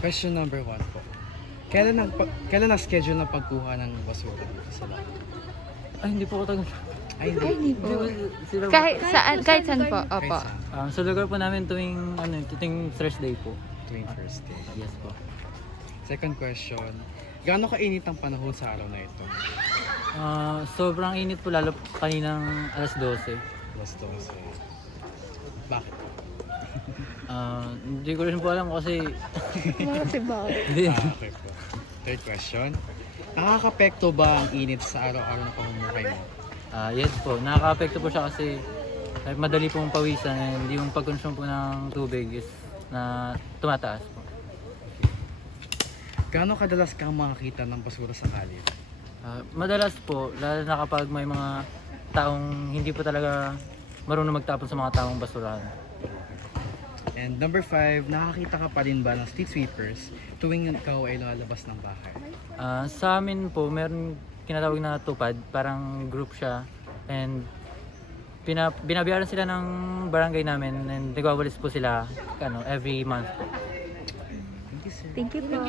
Question number 1 po. Kailan na-schedule ng pagkuha ng basura dito sa loob? Ay, hindi po ako taga. Ay, hindi. Hindi po. Sila po. Kahit saan po. Opo. Sa lugar po namin tuwing Thursday po. Tuwing first day. Yes po. Second question. Gaano kainit ang panahon sa araw na ito? Sobrang init po lalo kaninang alas 12. Plus 12. Bakit? Hindi ko rin po alam kasi Kasi bakit? hindi. Okay po. Third question. Nakakapekto ba ang init sa araw-araw na pamumuhay mo? Yes po, nakaka-apekto po siya kasi madali pong pawisan and yung pag-consume po ng tubig is na tumataas po. Gaano kadalas kang makakita ng basura sa kalye? Madalas po, lalo na kapag may mga taong hindi po talaga marunong magtapon sa mga taong basurahan. And number 5, nakakita ka pa rin ba ng street sweepers tuwing ikaw ay lalabas ng bahay? Sa amin po, meron kinatawag na tupad, parang group siya and binabayaran sila ng barangay namin and nagwawalis po sila every month po. Thank you, sir. Thank you po.